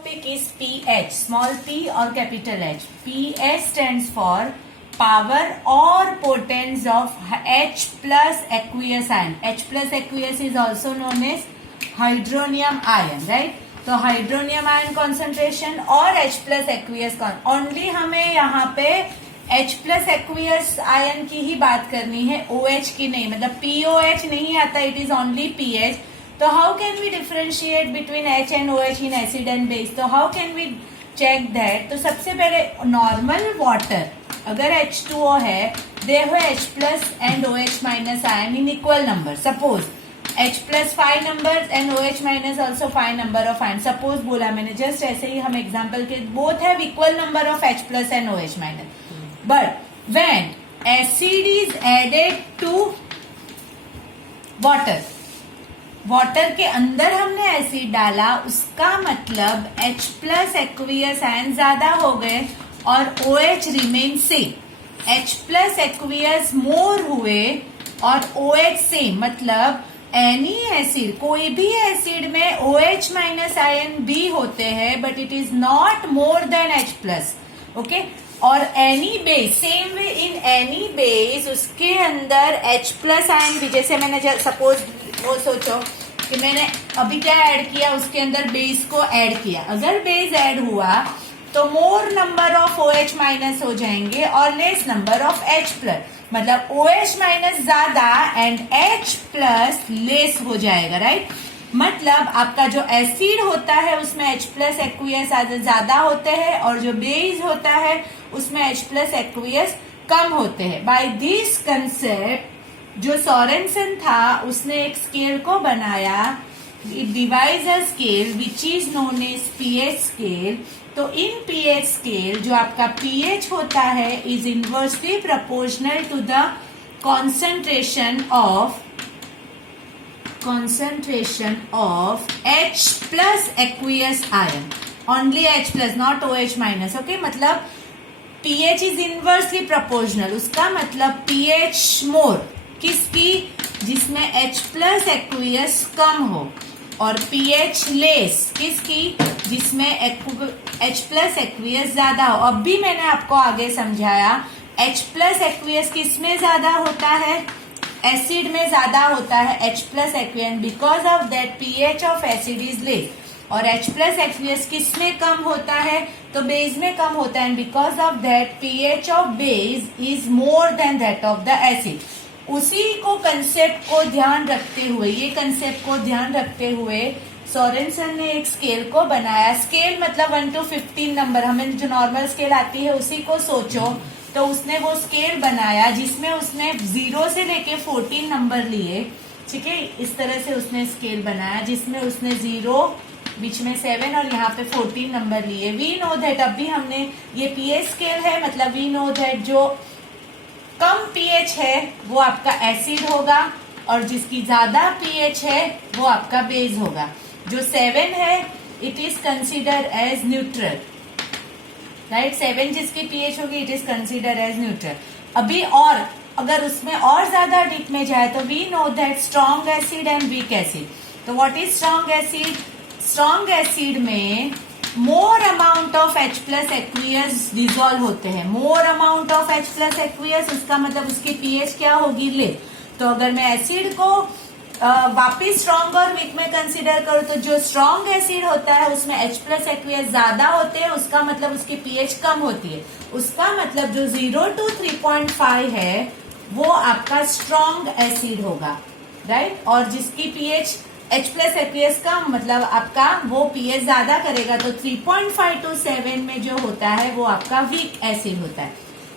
Topic is pH, small p or capital H. pH stands for power or potence of H plus aqueous ion. H plus aqueous is also known as hydronium ion, right? तो hydronium ion concentration और H plus aqueous only हमें यहाँ पे H plus aqueous ion की ही बात करनी है, OH की नहीं, मतलब POH नहीं आता, इट इज ओनली पीएच. तो how can we differentiate between H and OH in acid and base? तो how can we check that? तो सबसे पहले नॉर्मल वाटर अगर H2O है, they have H plus and OH minus ion in equal number. Suppose H plus 5 number and OH minus also 5 number of ion. Suppose बोला मैंने, just ऐसे ही हम एग्जाम्पल के, both have equal number of H plus and OH minus. But when acid is added to water, water के अंदर हमने acid डाला, उसका मतलब H प्लस एक्वियस आयन ज्यादा हो गए और OH remain same. H plus aqueous more हुए और OH सेम, मतलब एनी एसिड, कोई भी एसिड में OH माइनस आयन भी होते हैं but it is not more than H plus. Okay. और any base same way, in any base उसके अंदर H प्लस आयन भी, जैसे मैंने सपोज वो सोचो कि मैंने अभी क्या ऐड किया, उसके अंदर बेस को ऐड किया. अगर बेस ऐड हुआ तो मोर नंबर ऑफ OH माइनस हो जाएंगे और less number of H plus, मतलब OH माइनस ज्यादा एंड H प्लस लेस हो जाएगा, राइट? मतलब आपका जो एसिड होता है उसमें H प्लस एक्वियस ज्यादा होते हैं और जो बेस होता है उसमें H प्लस एक्वियस कम होते हैं. बाय दिस कंसेप्ट जो सोरेनसन था उसने एक स्केल को बनाया, it devise a scale which is known as pH scale. तो इन पीएच स्केल जो आपका पीएच होता है is inversely proportional to the concentration of H plus aqueous ion, only H plus not OH minus. Okay, मतलब pH is inversely proportional, उसका मतलब pH more किसकी? जिसमें H plus aqueous कम हो, और pH लेस किसकी? जिसमें H प्लस एक्वियस ज्यादा हो. अब भी मैंने आपको आगे समझाया H प्लस एक्वियस किसमें ज्यादा होता है? एसिड में ज्यादा होता है H plus aqueous, because of that pH of acid is less. और H प्लस एक्वियस किसमें कम होता है? तो बेस में कम होता है, because of that pH of base is more than that of the acid. उसी को कंसेप्ट को ध्यान रखते हुए, ये कंसेप्ट को ध्यान रखते हुए सोरेनसन ने एक स्केल को बनाया. स्केल मतलब 1 to 15 नंबर, हमें जो नॉर्मल स्केल आती है उसी को सोचो. तो उसने वो स्केल बनाया जिसमें उसने 0 से लेके 14 नंबर लिए. ठीक है, इस तरह से उसने स्केल बनाया जिसमें उसने 0, बीच में 7 और यहाँ पे 14 नंबर लिए. वी नो दैट, अभी हमने ये पीएच स्केल है, मतलब वी नो दैट जो कम पीएच है वो आपका एसिड होगा और जिसकी ज्यादा पीएच है वो आपका बेस होगा. जो 7 है it is consider as neutral, right? 7 जिसकी पीएच होगी it is consider as neutral. अभी और अगर उसमें और ज्यादा डीप में जाए तो we know that strong acid and weak acid. तो what is strong acid? Strong acid में more amount of H plus aqueous dissolve होते हैं. More amount of H plus aqueous, उसका मतलब उसकी पीएच क्या होगी? ले. तो अगर मैं एसिड को वापिस स्ट्रॉन्ग और वीक में कंसीडर करूं तो जो स्ट्रॉन्ग एसिड होता है उसमें H प्लस एक्वियस ज्यादा होते हैं, उसका मतलब उसकी पीएच कम होती है. उसका मतलब जो 0 to 3.5 है वो आपका स्ट्रॉन्ग एसिड होगा, राइट? और जिसकी पीएच H प्लस एक्वियस कम, मतलब आपका वो पीएच ज्यादा करेगा. तो 3.5 to 7 में जो होता है वो आपका वीक एसिड होता है.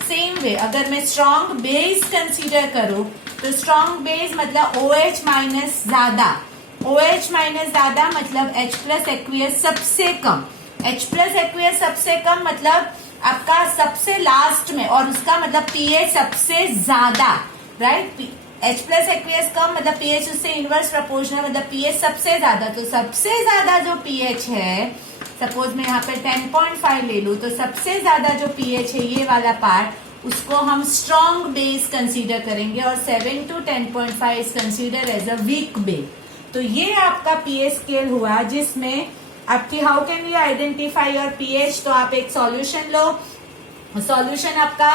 सेम वे अगर मैं स्ट्रॉन्ग बेस कंसीडर करूं तो स्ट्रॉन्ग बेस मतलब OH माइनस ज्यादा. OH माइनस ज्यादा मतलब H प्लस एक्वियस सबसे कम. H प्लस एक्वियस सबसे कम मतलब आपका सबसे लास्ट में, और उसका मतलब पीएच सबसे ज्यादा, राइट? H प्लस एक्वियस कम मतलब पीएच उससे इनवर्स प्रोपोर्शनल, मतलब पीएच सबसे ज्यादा. तो सबसे ज्यादा जो पीएच है, सपोज मैं यहाँ पे 10.5 ले लूं, तो सबसे ज्यादा जो पीएच है ये वाला पार्ट, उसको हम स्ट्रॉन्ग बेस कंसीडर करेंगे और 7 to 10.5 is consider as a weak base. तो ये आपका पीएच स्केल हुआ जिसमें आपकी how can we identify your pH, तो आप एक सॉल्यूशन लो, सॉल्यूशन आपका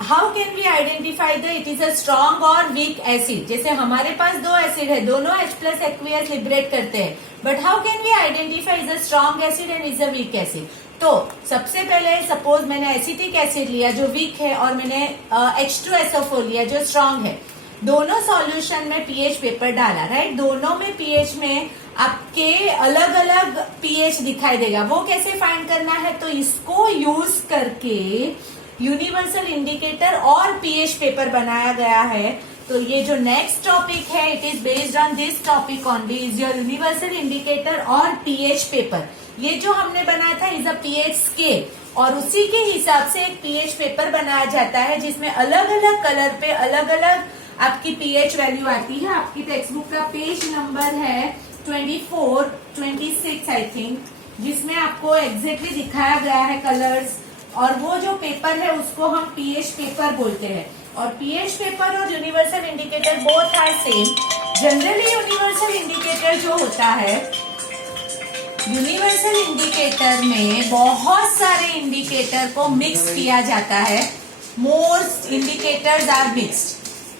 how can we identify the it is a strong और वीक एसिड। जैसे हमारे पास दो एसिड है, दोनों H प्लस एक्वियस लिबरेट करते हैं, but how can we identify is a strong acid and is a weak acid. तो सबसे पहले सपोज मैंने एसिटिक एसिड लिया जो वीक है और मैंने H2SO4 लिया जो स्ट्रॉन्ग है, दोनों सॉल्यूशन में पीएच पेपर डाला, राइट। दोनों में पीएच में आपके अलग अलग पीएच दिखाई देगा। वो कैसे फाइंड करना है, तो इसको यूज करके यूनिवर्सल इंडिकेटर और पीएच पेपर बनाया गया है। तो ये जो नेक्स्ट टॉपिक है it is based on this topic only, is your universal indicator और पीएच पेपर। ये जो हमने बनाया था इज अ पीएच स्केल, और उसी के हिसाब से एक पीएच पेपर बनाया जाता है जिसमें अलग अलग कलर पे अलग अलग आपकी पीएच वैल्यू आती है। आपकी टेक्स्ट बुक का पेज नंबर है 24, 26 आई थिंक, जिसमें आपको एग्जैक्टली दिखाया गया है कलर्स, और वो जो पेपर है उसको हम पीएच पेपर बोलते हैं। और पीएच पेपर और universal indicator both are same. Generally universal indicator जो होता है, यूनिवर्सल इंडिकेटर में बहुत सारे इंडिकेटर को मिक्स किया जाता है। मोस्ट इंडिकेटर्स आर मिक्स्ड,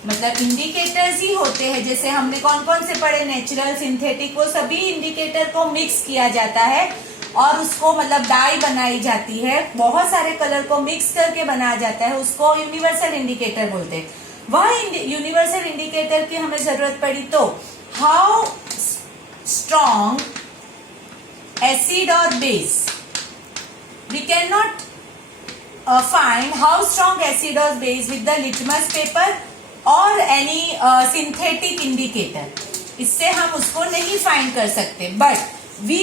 मतलब इंडिकेटर्स ही होते हैं। जैसे हमने कौन कौन से पढ़े, नेचुरल, सिंथेटिक, वो सभी इंडिकेटर को मिक्स किया जाता है और उसको मतलब डाई बनाई जाती है। बहुत सारे कलर को मिक्स करके बनाया जाता है, उसको यूनिवर्सल इंडिकेटर बोलते हैं। वह यूनिवर्सल इंडिकेटर की हमें जरूरत पड़ी तो how strong acid or base, we cannot find how strong acid or base with the litmus paper or any synthetic indicator। इससे हम उसको नहीं फाइंड कर सकते, but we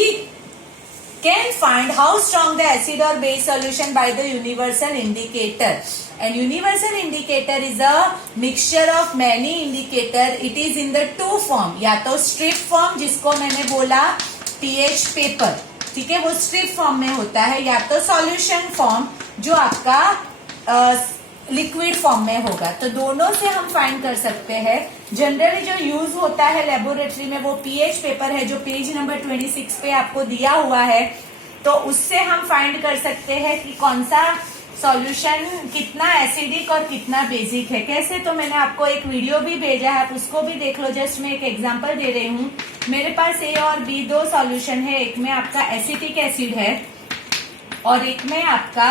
can find how strong the acid or base solution by the universal indicator। and universal indicator is a mixture of many indicator। it is in the two form, या तो strip form जिसको मैंने बोला pH paper, ठीक है, वो strip form में होता है, या तो सॉल्यूशन फॉर्म जो आपका लिक्विड फॉर्म में होगा। तो दोनों से हम फाइंड कर सकते हैं। जनरली जो यूज होता है लेबोरेटरी में वो पीएच पेपर है जो पेज नंबर 26 पे आपको दिया हुआ है। तो उससे हम फाइंड कर सकते हैं कि कौन सा सॉल्यूशन कितना एसिडिक और कितना बेसिक है। कैसे, तो मैंने आपको एक वीडियो भी भेजा है, आप उसको भी देख लो। जस्ट मैं एक एग्जांपल दे रही हूँ। मेरे पास ए और बी दो सॉल्यूशन है, एक में आपका एसिटिक एसिड है और एक में आपका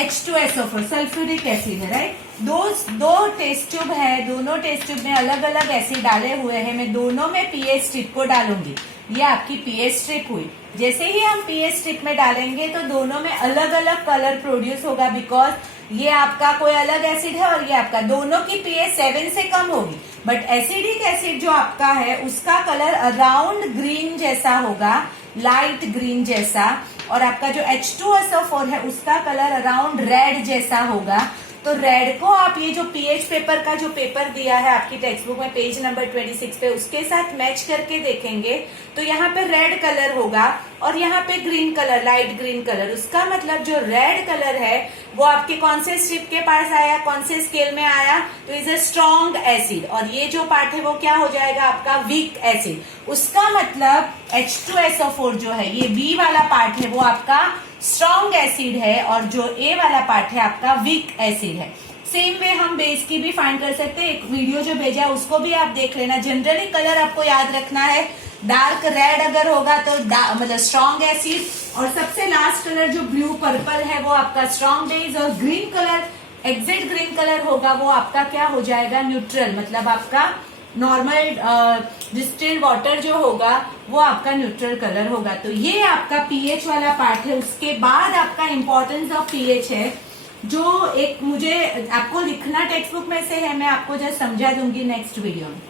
H2SO4 सल्फ्यूरिक एसिड है, राइट। दो टेस्ट ट्यूब है, दोनों टेस्ट ट्यूब में अलग अलग एसिड डाले हुए हैं। मैं दोनों में पीएच स्ट्रिप को डालूंगी, ये आपकी पीएच स्ट्रिप हुई। जैसे ही हम पीएच स्ट्रिप में डालेंगे तो दोनों में अलग अलग कलर प्रोड्यूस होगा, बिकॉज ये आपका कोई अलग एसिड है और ये आपका, दोनों की पीएच 7 से कम होगी। बट एसिडिक एसिड जो आपका है उसका कलर अराउंड ग्रीन जैसा होगा, लाइट ग्रीन जैसा, और आपका जो H2SO4 है उसका कलर अराउंड रेड जैसा होगा। तो रेड को आप ये जो पीएच पेपर का जो पेपर दिया है आपकी टेक्स्ट बुक में पेज नंबर 26 पे, उसके साथ मैच करके देखेंगे तो यहाँ पे रेड कलर होगा और यहाँ पे green colour, light green colour. उसका मतलब जो रेड कलर है वो आपके कौन से स्ट्रिप के पास आया, कौन से स्केल में आया, तो इज अ स्ट्रॉन्ग एसिड। और ये जो पार्ट है वो क्या हो जाएगा आपका वीक एसिड। उसका मतलब H2SO4 जो है, ये बी वाला पार्ट है वो आपका स्ट्रॉन्ग एसिड है और जो ए वाला पार्ट है आपका वीक एसिड है। सेम वे हम बेस की भी फाइंड कर सकते हैं। एक वीडियो जो भेजा है उसको भी आप देख लेना। जनरली कलर आपको याद रखना है, डार्क रेड अगर होगा तो मतलब स्ट्रॉन्ग एसिड, और सबसे लास्ट कलर जो ब्लू पर्पल है वो आपका स्ट्रॉन्ग बेस, और green colour, exact green colour होगा वो आपका क्या हो जाएगा, न्यूट्रल, मतलब आपका नॉर्मल डिस्टिल्ड वाटर जो होगा वो आपका न्यूट्रल कलर होगा। तो ये आपका पीएच वाला पार्ट है। उसके बाद आपका इंपॉर्टेंस ऑफ पीएच है जो एक मुझे आपको लिखना टेक्स्ट बुक में से है, मैं आपको जस्ट समझा दूंगी नेक्स्ट वीडियो में।